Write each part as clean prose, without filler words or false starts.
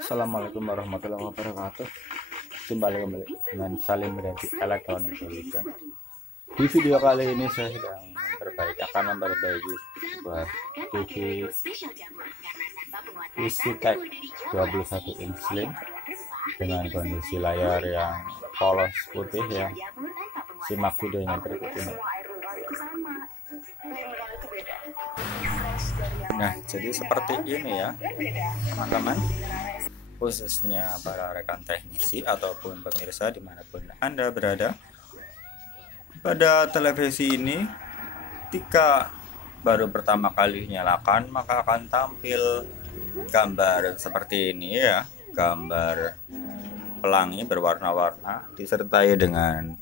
Assalamualaikum warahmatullahi wabarakatuh. Kembali dengan Salim dari Elektronik Solution. Di video kali ini saya akan memperbaiki sebuah TV VisiTech 21 inch slim dengan kondisi layar yang polos putih ya. Simak videonya berikut ini. Nah, jadi seperti ini ya teman-teman, khususnya para rekan teknisi ataupun pemirsa dimanapun Anda berada. Pada televisi ini, ketika baru pertama kali nyalakan, maka akan tampil gambar seperti ini ya, gambar pelangi berwarna-warna disertai dengan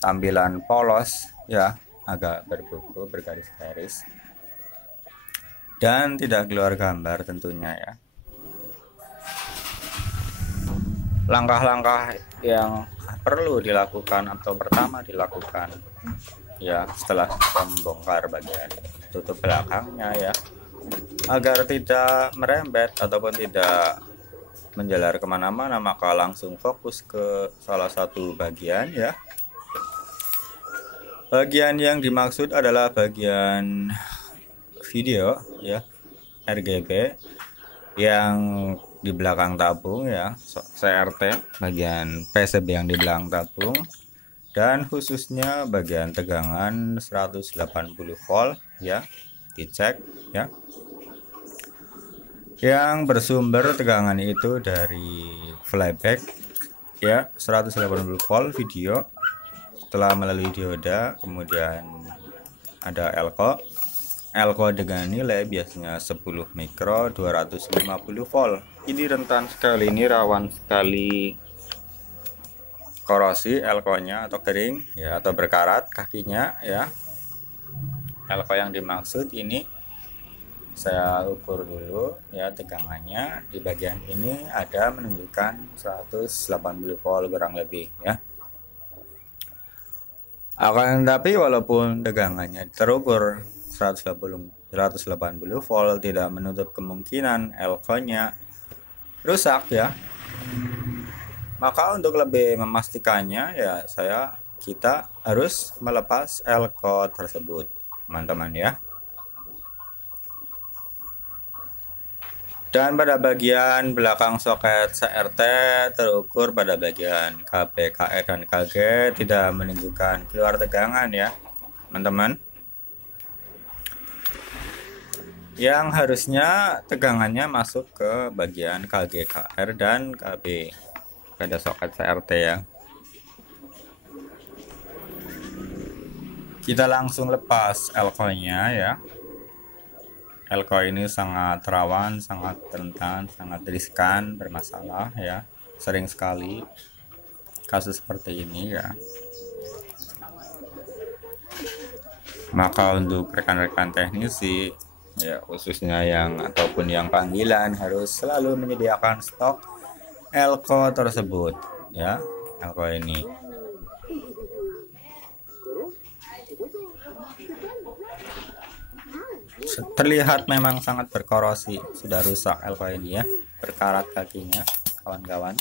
tampilan polos ya, agak berbuku bergaris-garis dan tidak keluar gambar tentunya ya. Langkah-langkah yang perlu dilakukan atau pertama dilakukan ya setelah membongkar bagian tutup belakangnya ya, agar tidak merembet ataupun tidak menjalar kemana-mana, maka langsung fokus ke salah satu bagian ya. Bagian yang dimaksud adalah bagian video ya, RGB yang di belakang tabung ya, CRT, bagian PCB yang di belakang tabung, dan khususnya bagian tegangan 180 volt ya, dicek ya, yang bersumber tegangan itu dari flyback ya, 180 volt video setelah melalui dioda, kemudian ada elko dengan nilai biasanya 10 mikro 250 volt. Ini rentan sekali, ini rawan sekali korosi elkonya atau kering ya, atau berkarat kakinya ya. Elko yang dimaksud ini saya ukur dulu ya, tegangannya di bagian ini ada menunjukkan 180 volt kurang lebih ya. Akan tetapi walaupun tegangannya terukur 180 volt, tidak menutup kemungkinan elko-nya rusak ya. Maka untuk lebih memastikannya ya, kita harus melepas elko tersebut teman-teman ya. Dan pada bagian belakang soket CRT terukur pada bagian KB, KR, dan KG tidak menunjukkan keluar tegangan ya teman-teman. Yang harusnya tegangannya masuk ke bagian KG, KR, dan KB pada soket CRT ya. Kita langsung lepas elko-nya ya. Elko ini sangat rawan, sangat rentan, sangat riskan, bermasalah ya. Sering sekali kasus seperti ini ya. Maka untuk rekan-rekan teknisi ya, khususnya yang ataupun yang panggilan, harus selalu menyediakan stok elko tersebut ya, elko ini. Terlihat memang sangat berkorosi, sudah rusak elko ini ya, berkarat kakinya kawan-kawan.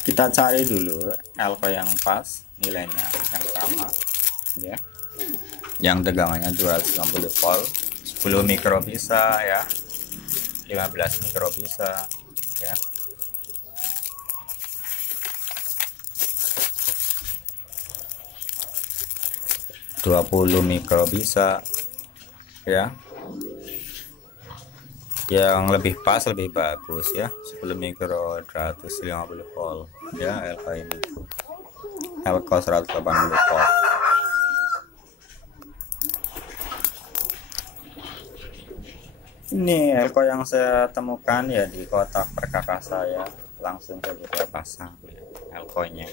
Kita cari dulu elko yang pas, nilainya yang sama ya, yang tegangannya 260 volt, 10 mikro bisa ya, 15 mikro bisa ya. (20 mikro bisa ya. Yang lebih pas, lebih bagus ya, 10 mikro 250 volt ya, elko ini, elko 180 volt. Ini elko yang saya temukan ya di kotak perkakas saya, langsung saya pasang elko-nya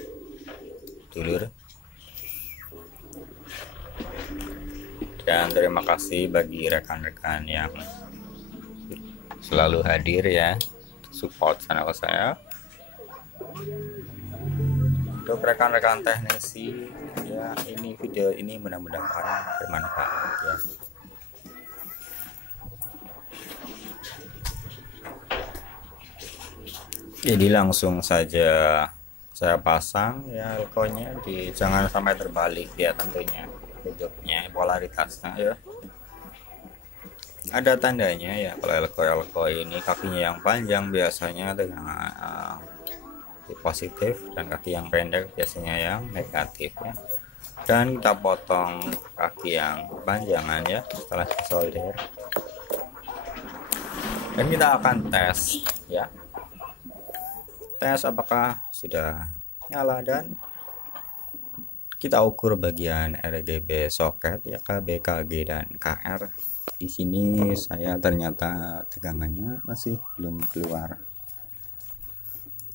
dulur. Dan terima kasih bagi rekan-rekan yang selalu hadir ya, support channel saya. Untuk rekan-rekan teknisi ya, ini video ini mudah-mudahan bermanfaat ya. Jadi langsung saja saya pasang ya elko-nya, jangan sampai terbalik ya tentunya bentuknya, polaritasnya ya. Ada tandanya ya, kalau elko ini kakinya yang panjang biasanya dengan positif, dan kaki yang pendek biasanya yang negatif ya. Dan kita potong kaki yang panjangan ya setelah solder, dan kita akan tes ya, tes apakah sudah nyala, dan kita ukur bagian RGB soket ya, KB, KG, dan KR. Di sini saya ternyata tegangannya masih belum keluar,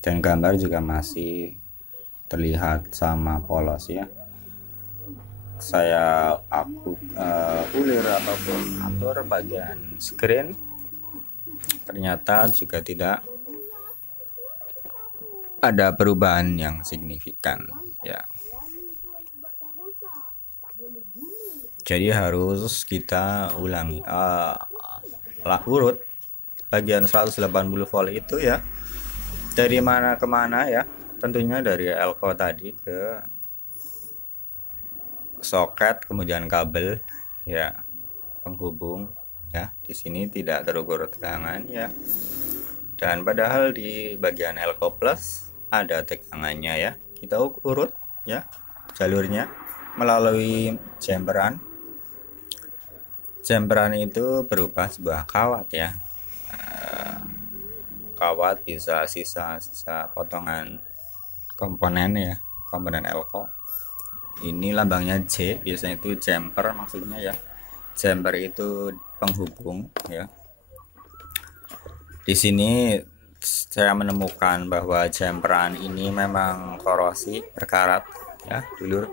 dan gambar juga masih terlihat sama polos ya. Saya ulir ataupun atur bagian screen, ternyata juga tidak ada perubahan yang signifikan ya. Jadi harus kita ulangi urut bagian 180 volt itu ya, dari mana ke mana ya, tentunya dari elko tadi ke soket, kemudian kabel ya, penghubung ya. Di sini tidak terukur tegangan ya, dan padahal di bagian elko plus ada tegangannya ya. Kita urut ya jalurnya melalui jemperan. Jemperan itu berupa sebuah kawat ya. Kawat bisa sisa-sisa potongan komponen ya, komponen elko. Ini lambangnya J, biasanya itu jumper maksudnya ya. Jumper itu penghubung ya. Di sini saya menemukan bahwa jumperan ini memang korosi berkarat ya, dulur.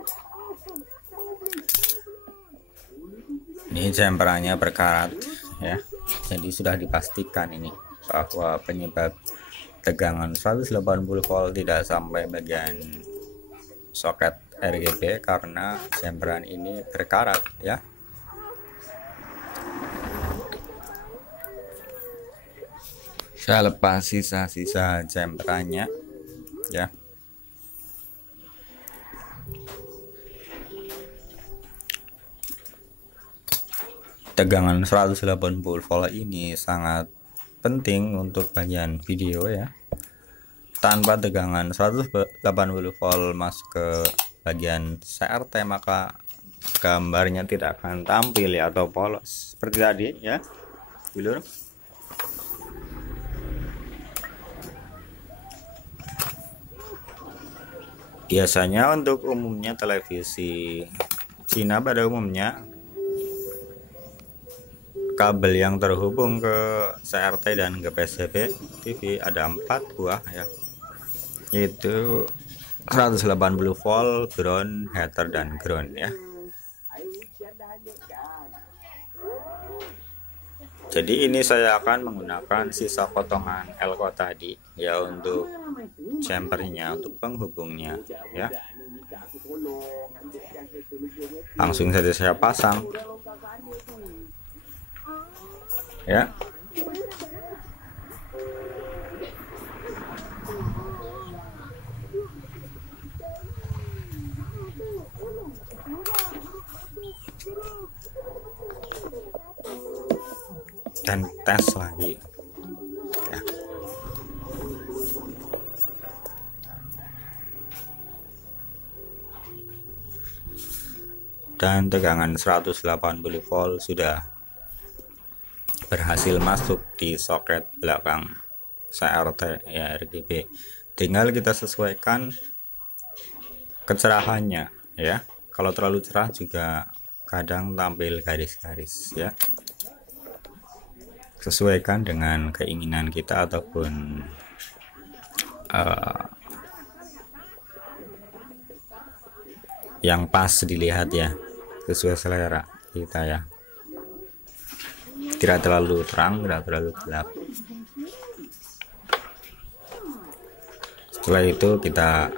Ini jumperannya berkarat ya. Jadi sudah dipastikan ini bahwa penyebab tegangan 180 volt tidak sampai bagian soket RGB karena jemperan ini berkarat ya. Saya lepas sisa-sisa jemperannya ya. Tegangan 180 volt ini sangat penting untuk bagian video ya. Tanpa tegangan 180 volt masuk ke bagian CRT, maka gambarnya tidak akan tampil ya, atau polos seperti tadi ya, dulur. Biasanya untuk umumnya televisi Cina pada umumnya kabel yang terhubung ke CRT dan ke PCB TV ada 4 buah ya, yaitu 180 volt, ground, heater, dan ground ya. Jadi ini saya akan menggunakan sisa potongan elko tadi ya untuk jumpernya, untuk penghubungnya ya. Langsung saja saya pasang ya. Dan tes lagi ya. Dan tegangan 180 volt sudah berhasil masuk di soket belakang CRT ya RGB. Tinggal kita sesuaikan kecerahannya ya. Kalau terlalu cerah juga kadang tampil garis-garis ya. Sesuaikan dengan keinginan kita ataupun yang pas dilihat ya, sesuai selera. kita ya, tidak terlalu terang, tidak terlalu gelap. Setelah itu kita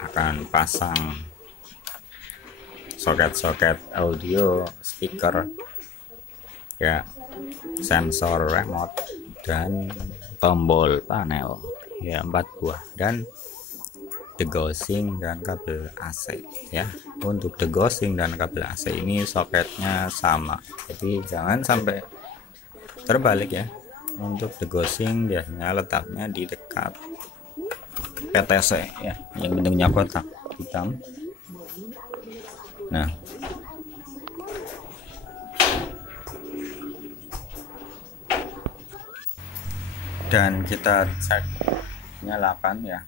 akan pasang soket-soket audio, speaker ya, sensor remote, dan tombol panel ya, 4 buah, dan degaussing dan kabel AC ya. Untuk degaussing dan kabel AC ini soketnya sama, jadi jangan sampai terbalik ya. Untuk degaussing biasanya letaknya di dekat PTC ya, yang bentuknya kotak hitam. Nah, dan kita cek, nyalakan ya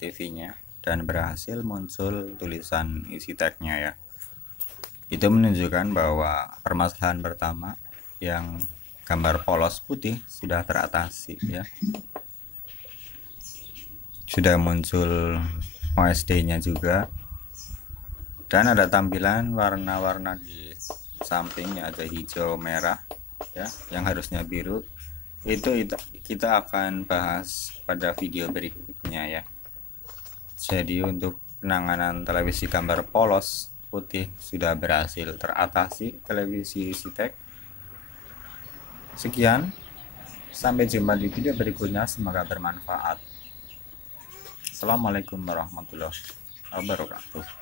TV-nya, dan berhasil muncul tulisan isi tagnya ya. Itu menunjukkan bahwa permasalahan pertama yang gambar polos putih sudah teratasi ya. Sudah muncul OSD-nya juga, dan ada tampilan warna-warna di sampingnya, ada hijau, merah ya, yang harusnya biru. Itu kita akan bahas pada video berikutnya ya. Jadi untuk penanganan televisi gambar polos putih sudah berhasil teratasi televisi Sitek. Sekian, sampai jumpa di video berikutnya, semoga bermanfaat. Assalamualaikum warahmatullahi wabarakatuh.